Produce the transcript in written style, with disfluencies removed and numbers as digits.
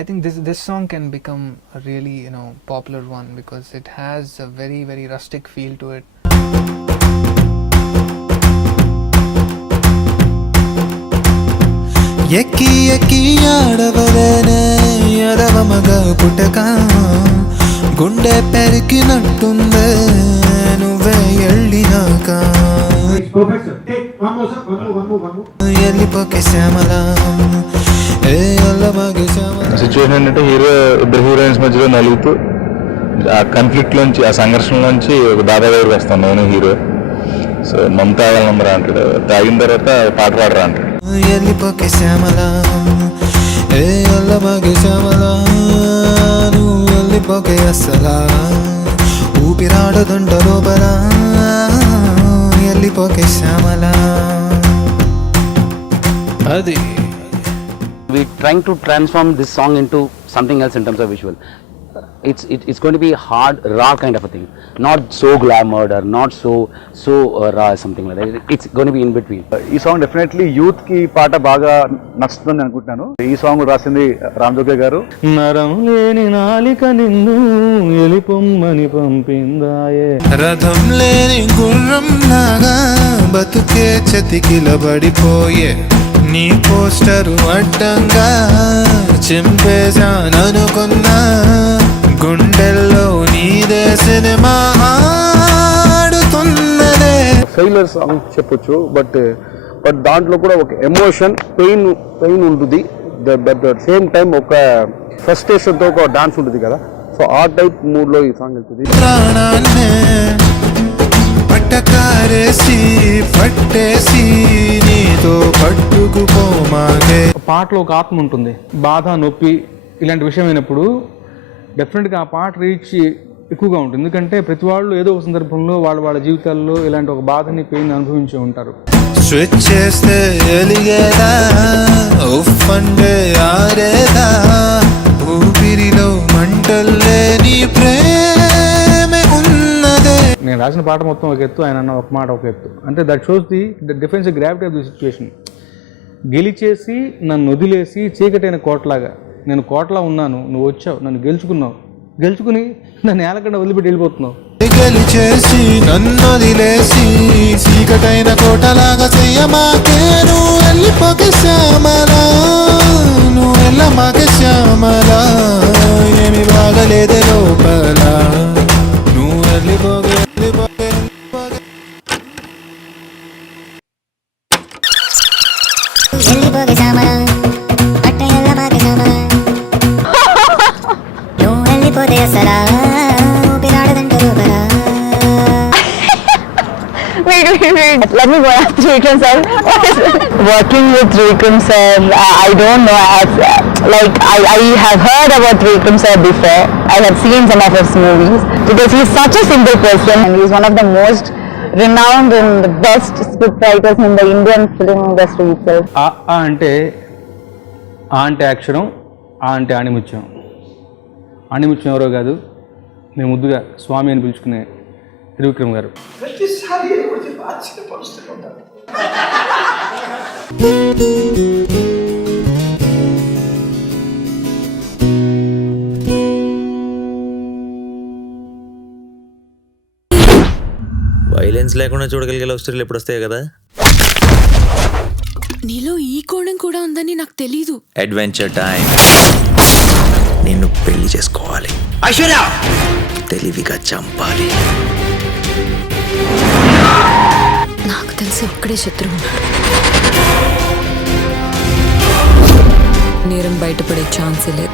I think this song can become a really popular one because it has a very very rustic feel to it. ఎక్కి ఎక్కి ఆడవలేనే ఎడవ మగ పుటక గుండె పెరికినట్టుందే నువ్వే ఎళ్ళినాక ఎల్లిపోకే శ్యామల ఏ అల్లమగే Shyamala. Situation ఏంటంటే ఇద్దరు హీరోయిన్స్ మధ్యలో నలుగుతూ ఆ కన్ఫ్లిక్ట్ లోంచి ఆ సంఘర్షణ నుంచి ఒక దాదా దగ్గరికి వస్తాను నేను హీరో. సో మమత తాగాలన్నరా అంటాడు, తాగిన తర్వాత పాట పాడరా అంటాడు. ఎల్లిపోకే శ్యామల ఏ అల్లమగే శ్యామల నువ్వు ఎల్లిపోకే అస్సలా ఊపిరాడదుండ లోపల ఎల్లిపోకే శ్యామల. అది We're trying to transform this song into something else in terms of visual. It's going to be hard, raw kind of a thing. Not so glamoured or not so raw, something like that. It's going to be in between. ఈ song definitely youth కి పాట బాగా నచ్చుతుంది అనుకుంటున్నాను. ఈ song రాసింది రామ్ జోగే గారు. నరం లేని నాలిక నిన్ను ఎలిపొమ్మని పంపిందాయే, రథం లేని గుర్రం లాగా బతుకే చతికిలబడిపోయే నీ పోస్టరు అడ్డంగా చింపేశాననుకున్నా గుండెల్లో నీదే సినిమా ఆడుతున్నదే. ఫెయిలర్ సాంగ్ చెప్పొచ్చు, బట్ దాంట్లో కూడా ఒక ఎమోషన్ పెయిన్ ఉంటుంది. బట్ సేమ్ టైం ఒక ఫ్రస్ట్రేషన్తో ఒక డాన్స్ ఉంటుంది కదా, సో ఆ టైప్ మూడ్లో ఈ సాంగ్ వెళ్తుంది. ప్రాణాన్నే పట్టకారేసి పట్టేసి నీతో పట్టుకుపోమాగే. పాటలో ఒక ఆత్మ ఉంటుంది, బాధ నొప్పి ఇలాంటి విషయం అయినప్పుడు డెఫినెట్గా ఆ పాట రీచ్ ఎక్కువగా ఉంటుంది. ఎందుకంటే ప్రతి వాళ్ళు ఏదో ఒక సందర్భంలో వాళ్ళ జీవితాల్లో ఇలాంటి ఒక బాధని పెయిన్ అనుభవించి ఉంటారు. స్విచ్ చేస్తే ఎలిగేదా ఉఫ్ అంటే ఆరేదా ఊపిరిలో మంటల్లే నీ ప్రేమే ఉన్నదే. నేను రాసిన పాట మొత్తం ఒక ఎత్తు, ఆయన అన్న ఒక మాట ఒక ఎత్తు. అంటే that shows the difference gravity of the situation. గెలిచేసి నన్ను వదిలేసి చీకటైన కోటలాగా నేను కోటలా ఉన్నాను, నువ్వు వచ్చావు నన్ను గెలుచుకుని నన్ను ఏలకుండా వదిలిపెట్టి వెళ్ళిపోతున్నావు. గెలిచేసి నన్ను వదిలేసి చీకటైన కోటలాగా చెయ్యమాకే నువ్వు వెళ్ళిపోకే శ్యామల నువ్వు వెళ్ళమాకే శ్యామల ఏమి బాగలేదే లోపల నువ్వు వెళ్ళిపోకే వెళ్ళిపోకే వెళ్ళిపోకే శ్యామల అట్ట వెళ్ళమాకే శ్యామల నువ్వు వెళ్ళిపోతే అసలా ఊపిరాడదంట లోపల. Wait. Let me go ask Vikram sir. Working with Vikram sir, I don't know. I have heard about Vikram sir before. I have seen some of his movies because he's such a simple person and he's one of the most renowned and the best script writers in the Indian film industry itself. ఆ అంటే అక్షరం, ఆ అంటే ఆణిముత్యం. ఆణిముత్యం ఎవరో కాదు, నేను ముద్దుగా స్వామి అని పిలుచుకునే త్రివిక్రమ్ గారు. వైలెన్స్ లేకుండా చూడగలిగే లవ్ స్టోరీలు ఎప్పుడు వస్తాయి కదా. నీలో ఈ కోణం కూడా ఉందని నాకు తెలీదు. Adventure time. నిన్ను పెళ్లి చేసుకోవాలి, ఐశ్వర్య తెలివిగా చంపాలి. నాకు తెలిసి ఒక్కడే శత్రువు ఉన్నాడు. నేరం బయటపడే ఛాన్సే లేదు.